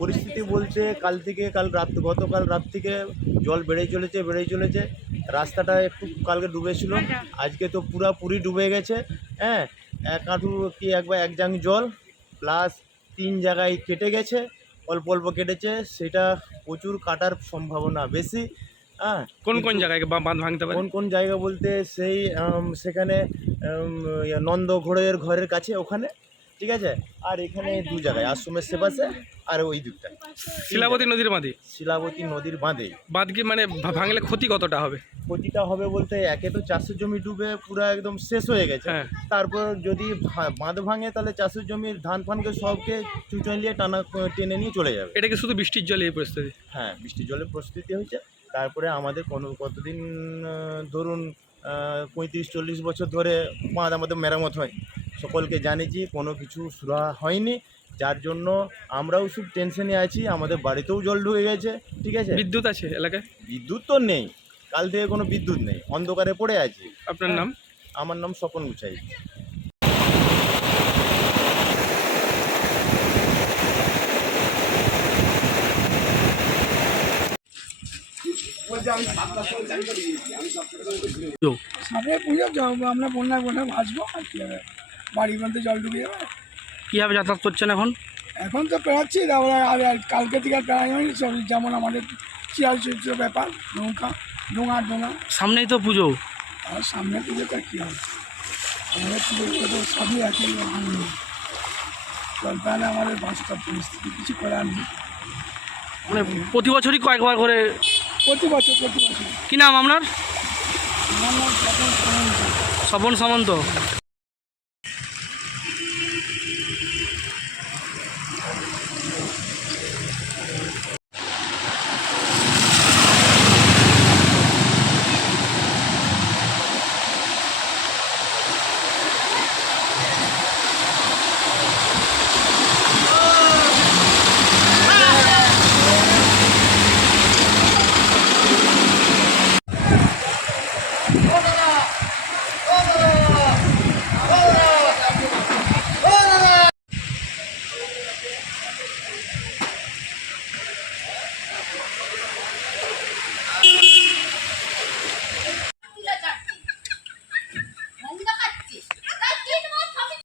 পরিস্থিতি বলতে কাল থেকে কাল রাত গতকাল রাত থেকে জল বেড়েই চলেছে বেড়েই চলেছে। রাস্তাটা একটু কালকে ডুবেছিল। আজকে তো পুরাপুরি ডুবে গেছে। হ্যাঁ এক হাঁটু কি একবার এক জাং জল প্লাস তিন জায়গায় কেটে গেছে অল্প অল্প কেটেছে। সেটা প্রচুর কাটার সম্ভাবনা বেশি। হ্যাঁ কোন কোন জায়গায় বাঁধ ভাঙতে পারে? কোন কোন জায়গা বলতে সেই সেখানে নন্দ ঘোড়ের ঘরের কাছে ওখানে। ঠিক আছে? আর এখানে দু জায়গায় আশ্রমের সেপাশে আর ওই দিকটায় শিলাবতী নদীর বাঁধে? শিলাবতী নদীর বাঁধে। বাঁধ কি মানে ভাঙলে ক্ষতি কতটা হবে? ক্ষতিটা হবে বলতে একে তো চাষের জমি ডুবে পুরো একদম শেষ হয়ে গেছে। হ্যাঁ। তারপর যদি বাঁধ ভাঙে তাহলে চাষের জমির ধান ফানকে সবকে চুচলিয়ে টানা টেনে নিয়ে চলে যাবে। এটা কি শুধু বৃষ্টির জলে এই পরিস্থিতি? হ্যাঁ বৃষ্টির জলের প্রস্তুতি হয়েছে। তারপরে আমাদের কোনো কতদিন ধরুন পঁয়ত্রিশ চল্লিশ বছর ধরে বাঁধ আমাদের মেরামত হয়। সকলকে জানিয়েছি কোনো কিছু সুরা হয়নি। যার জন্য আমরাও খুব টেনশনে আছি আমাদের বাড়িতেও জল ঢুকে গেছে ঠিক আছে? বিদ্যুৎ আছে এলাকায়? বিদ্যুৎ তো নেই কাল থেকে কোনো বিদ্যুৎ নেই অন্ধকারে পড়ে আছি। আপনার নাম? আমার নাম স্বপন গুছাই। সামনে পুজো আমরা বন্যায় বন্যায় ভাসবো আর কি বাড়ির মধ্যে জল ঢুকে যাবে কীভাবে যাতায়াত করছেন এখন? এখন তো পেরাচ্ছি তারপরে আর আর কালকে থেকে আর পেরাই হয়নি সব যেমন আমাদের চিয়াল চরিত্র ব্যাপার নৌকা ডোঙা ডোঙা সামনেই তো পুজো। আর সামনে পুজোটা কী হবে? আমাদের পুজো তো সবই আছে আনন্দ জল তাহলে আমাদের বাস্তব পরিস্থিতি কিছু করার নেই। মানে প্রতি বছরই কয়েকবার করে? প্রতি বছর প্রতি বছর। কি নাম আপনার? আমার নাম স্বপন সামন্ত। স্বপন সামন্ত।